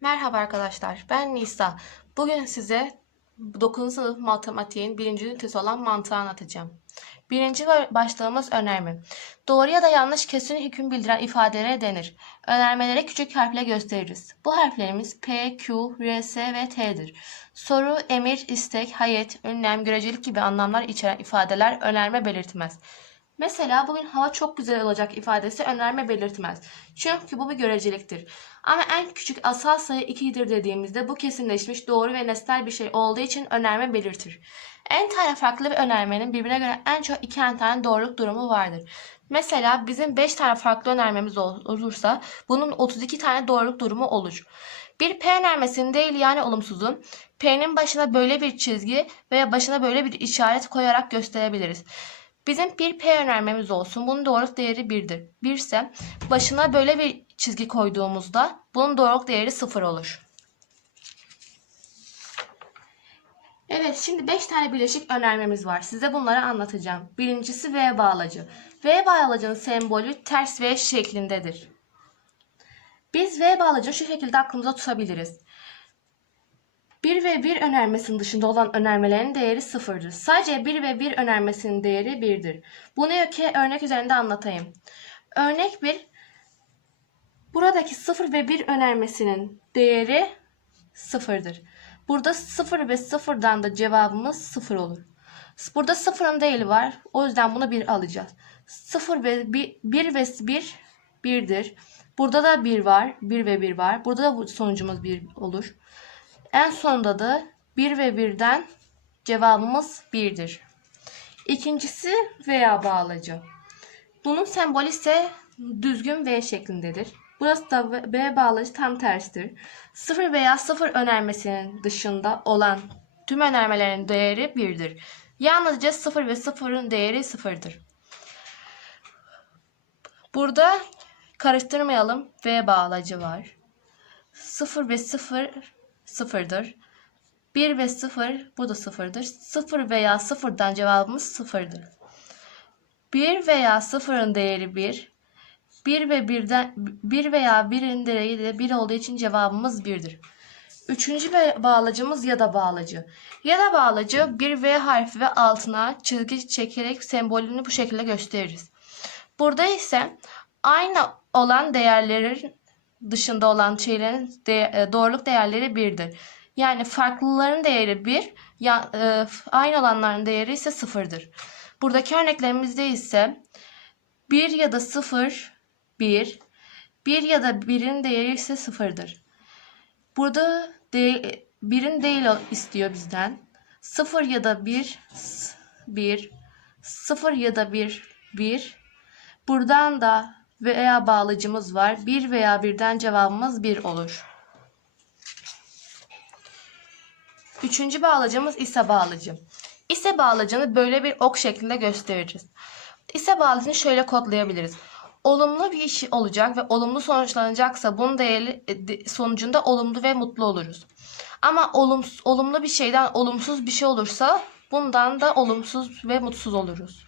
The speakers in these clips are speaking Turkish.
Merhaba arkadaşlar, ben Nisa. Bugün size 9. sınıf matematiğin birinci ünitesi olan mantığı anlatacağım. Birinci başlığımız önerme. Doğru ya da yanlış kesin hüküm bildiren ifadelere denir. Önermeleri küçük harfle gösteririz. Bu harflerimiz P, Q, R, S ve T'dir. Soru, emir, istek, hayet, ünlem, görecelik gibi anlamlar içeren ifadeler önerme belirtmez. Mesela bugün hava çok güzel olacak ifadesi önerme belirtmez. Çünkü bu bir göreceliktir. Ama en küçük asal sayı 2'dir dediğimizde bu kesinleşmiş doğru ve nesnel bir şey olduğu için önerme belirtir. En tane farklı bir önermenin birbirine göre en çok iki tane doğruluk durumu vardır. Mesela bizim 5 tane farklı önermemiz ol- olursa bunun 32 tane doğruluk durumu olur. Bir P önermesinin değil yani olumsuzun P'nin başına böyle bir çizgi veya başına böyle bir işaret koyarak gösterebiliriz. Bizim bir P önermemiz olsun. Bunun doğruluk değeri 1'dir. 1 ise başına böyle bir çizgi koyduğumuzda bunun doğruluk değeri 0 olur. Evet şimdi 5 tane bileşik önermemiz var. Size bunları anlatacağım. Birincisi V bağlacı. V bağlacının sembolü ters V şeklindedir. Biz V bağlacını şu şekilde aklımıza tutabiliriz. 1 ve 1 önermesinin dışında olan önermelerin değeri sıfırdır. Sadece 1 ve 1 önermesinin değeri 1'dir. Bunu iki örnek üzerinde anlatayım. Örnek 1. Buradaki 0 ve 1 önermesinin değeri sıfırdır. Burada 0 ve 0'dan da cevabımız 0 olur. Burada 0'ın değili var. O yüzden bunu 1 alacağız. 0 ve 1, 1 ve 1 1'dir. Burada da 1 var. 1 ve 1 var. Burada da sonucumuz 1 olur. En sonunda da 1 ve 1'den cevabımız 1'dir. İkincisi veya bağlacı. Bunun sembolü ise düzgün V şeklindedir. Burası da V bağlacı tam tersidir. 0 veya 0 önermesinin dışında olan tüm önermelerin değeri 1'dir. Yalnızca 0 ve 0'ın değeri 0'dır. Burada karıştırmayalım. V bağlacı var. 0 ve 0 sıfırdır. 1 ve 0 bu da sıfırdır. 0 veya 0'dan cevabımız sıfırdır. 1 veya 0'ın değeri 1. 1 ve 1'den 1 veya 1'in değeri de 1 olduğu için cevabımız 1'dir. Üçüncü bağlacımız ya da bağlacı. Ya da bağlacı bir V harfi ve altına çizgi çekerek sembolünü bu şekilde gösteririz. Burada ise aynı olan değerlerin dışında olan şeylerin de, e, doğruluk değerleri 1'dir. Yani farklıların değeri 1, ya, e, aynı olanların değeri ise 0'dır. Buradaki örneklerimizde ise 1 ya da 0, 1, 1 ya da 1'in değeri ise 0'dır. Burada de, 1'in değil istiyor bizden. 0 ya da 1, 1, 0 ya da 1, 1. Buradan da veya bağlacımız var. 1 veya 1'den cevabımız 1 olur. Üçüncü bağlacımız ise bağlacı. İse bağlacını böyle bir ok şeklinde gösteririz. İse bağlacını şöyle kodlayabiliriz. Olumlu bir iş olacak ve olumlu sonuçlanacaksa bunun değeri e, sonucunda olumlu ve mutlu oluruz. Ama olumsuz, olumlu bir şeyden olumsuz bir şey olursa bundan da olumsuz ve mutsuz oluruz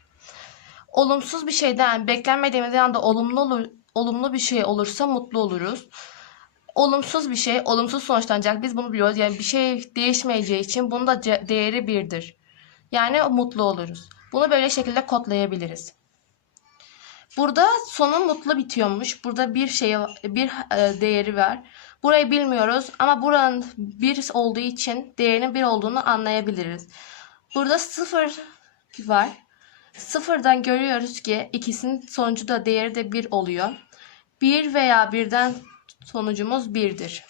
olumsuz bir şeyden beklenmediğimiz anda olumlu olur, olumlu bir şey olursa mutlu oluruz. Olumsuz bir şey olumsuz sonuçlanacak. Biz bunu biliyoruz. Yani bir şey değişmeyeceği için bunun da değeri birdir. Yani mutlu oluruz. Bunu böyle şekilde kodlayabiliriz. Burada sonu mutlu bitiyormuş. Burada bir şey bir e, değeri var. Burayı bilmiyoruz ama buranın bir olduğu için değerinin bir olduğunu anlayabiliriz. Burada sıfır var. Sıfırdan görüyoruz ki ikisinin sonucu da değeri de 1 oluyor. 1 veya birden sonucumuz 1'dir.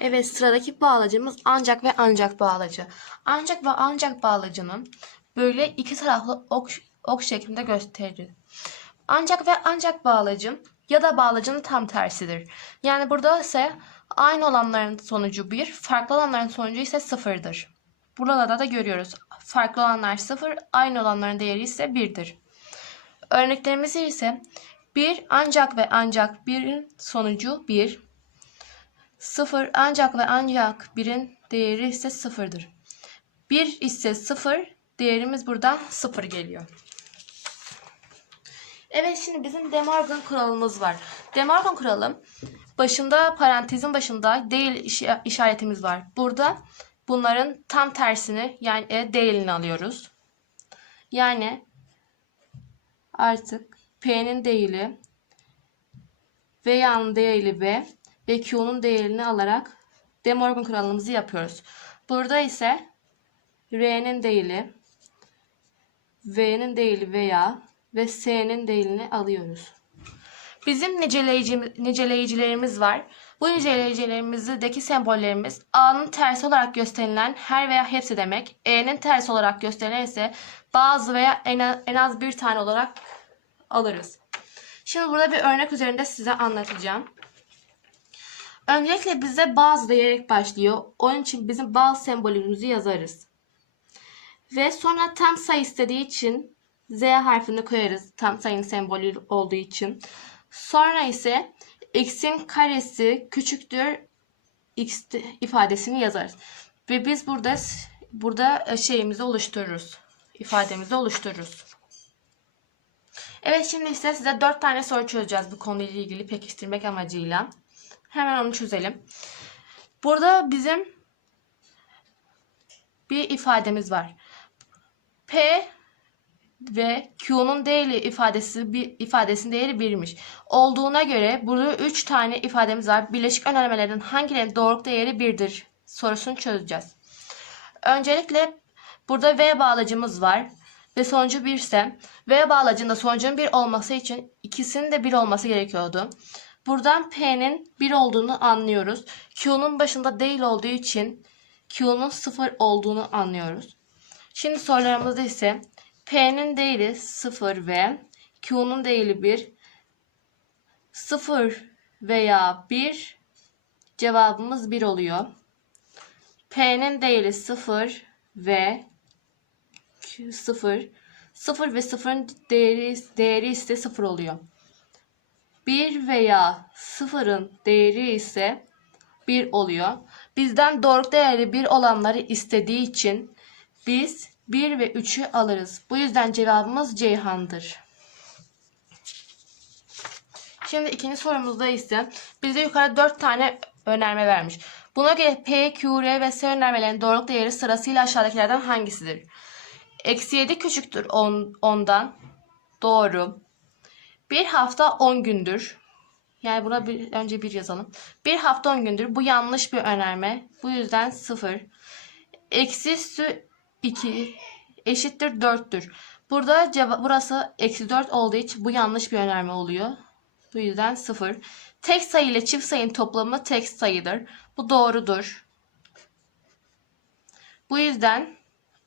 Evet sıradaki bağlacımız ancak ve ancak bağlacı. Ancak ve ancak bağlacının böyle iki taraflı ok, ok şeklinde gösterir. Ancak ve ancak bağlacı ya da bağlacının tam tersidir. Yani burada ise aynı olanların sonucu 1, farklı olanların sonucu ise 0'dır. Burada da görüyoruz. Farklı olanlar 0, aynı olanların değeri ise 1'dir. Örneklerimiz ise 1 ancak ve ancak 1'in sonucu 1. 0 ancak ve ancak 1'in değeri ise 0'dır. 1 ise 0, değerimiz buradan 0 geliyor. Evet şimdi bizim De kuralımız var. De Morgan kuralı başında parantezin başında değil işaretimiz var. Burada bunların tam tersini yani e, değilini alıyoruz. Yani artık P'nin değili V'nin değili V ve Q'nun değerini alarak De Morgan kuralımızı yapıyoruz. Burada ise R'nin değili V'nin değili veya ve S'nin değilini alıyoruz. Bizim niceleyici, niceleyicilerimiz var. Bu niceleyicilerimizdeki sembollerimiz A'nın tersi olarak gösterilen her veya hepsi demek. E'nin tersi olarak gösterilen ise bazı veya en az bir tane olarak alırız. Şimdi burada bir örnek üzerinde size anlatacağım. Öncelikle bize bazı diyerek başlıyor. Onun için bizim bazı sembolümüzü yazarız. Ve sonra tam sayı istediği için Z harfini koyarız. Tam sayının sembolü olduğu için. Sonra ise x'in karesi küçüktür x ifadesini yazarız. Ve biz burada burada şeyimizi oluştururuz. İfademizi oluştururuz. Evet şimdi ise size 4 tane soru çözeceğiz bu konuyla ilgili pekiştirmek amacıyla. Hemen onu çözelim. Burada bizim bir ifademiz var. P ve Q'nun değeri ifadesi bir ifadesinin değeri 1'miş. Olduğuna göre burada 3 tane ifademiz var. Birleşik önermelerin hangilerinin doğruluk değeri 1'dir sorusunu çözeceğiz. Öncelikle burada V bağlacımız var ve sonucu 1 ise V bağlacında sonucun 1 olması için ikisinin de 1 olması gerekiyordu. Buradan P'nin 1 olduğunu anlıyoruz. Q'nun başında değil olduğu için Q'nun 0 olduğunu anlıyoruz. Şimdi sorularımızda ise P'nin değeri 0 ve Q'nun değeri 1. 0 veya 1 cevabımız 1 oluyor. P'nin değeri 0 ve Q 0. 0 ve 0'ın değeri, değeri ise 0 oluyor. 1 veya 0'ın değeri ise 1 oluyor. Bizden doğru değeri 1 olanları istediği için biz 1 ve 3'ü alırız. Bu yüzden cevabımız Ceyhan'dır. Şimdi ikinci sorumuzda ise bize yukarı 4 tane önerme vermiş. Buna göre P, Q, R ve S önermelerinin doğruluk değeri sırasıyla aşağıdakilerden hangisidir? Eksi 7 küçüktür 10'dan. Doğru. Bir hafta 10 gündür. Yani buna bir, önce bir yazalım. Bir hafta 10 gündür. Bu yanlış bir önerme. Bu yüzden 0. Eksi üstü 2 eşittir 4'tür. Burada cevap, burası eksi 4 olduğu için bu yanlış bir önerme oluyor. Bu yüzden 0. Tek sayı ile çift sayının toplamı tek sayıdır. Bu doğrudur. Bu yüzden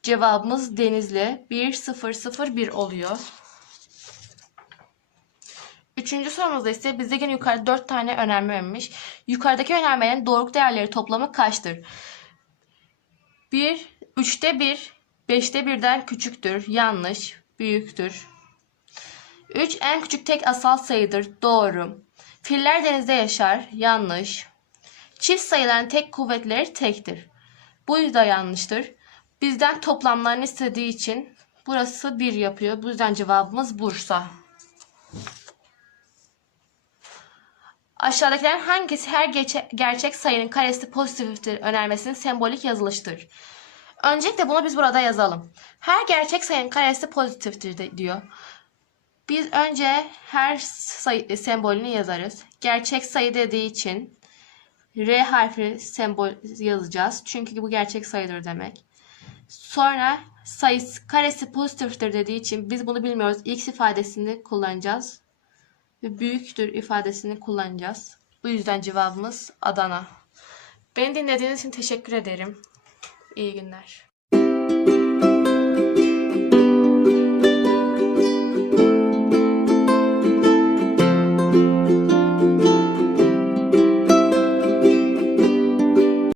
cevabımız Denizli 1 0 0 1 oluyor. Üçüncü sorumuzda ise bize yine yukarıda 4 tane önerme vermiş. Yukarıdaki önermelerin doğruluk değerleri toplamı kaçtır? 1, 3'te 1, 5'te 1'den küçüktür. Yanlış. Büyüktür. 3 en küçük tek asal sayıdır. Doğru. Filler denizde yaşar. Yanlış. Çift sayıların tek kuvvetleri tektir. Bu yüzden yanlıştır. Bizden toplamlarını istediği için burası 1 yapıyor. Bu yüzden cevabımız Bursa. Aşağıdakilerin hangisi her gerçek sayının karesi pozitiftir önermesinin sembolik yazılıştır? Öncelikle bunu biz burada yazalım. Her gerçek sayının karesi pozitiftir diyor. Biz önce her sayı sembolünü yazarız. Gerçek sayı dediği için R harfi sembol yazacağız. Çünkü bu gerçek sayıdır demek. Sonra sayısı karesi pozitiftir dediği için biz bunu bilmiyoruz. X ifadesini kullanacağız. Ve büyüktür ifadesini kullanacağız. Bu yüzden cevabımız Adana. Beni dinlediğiniz için teşekkür ederim. İyi günler.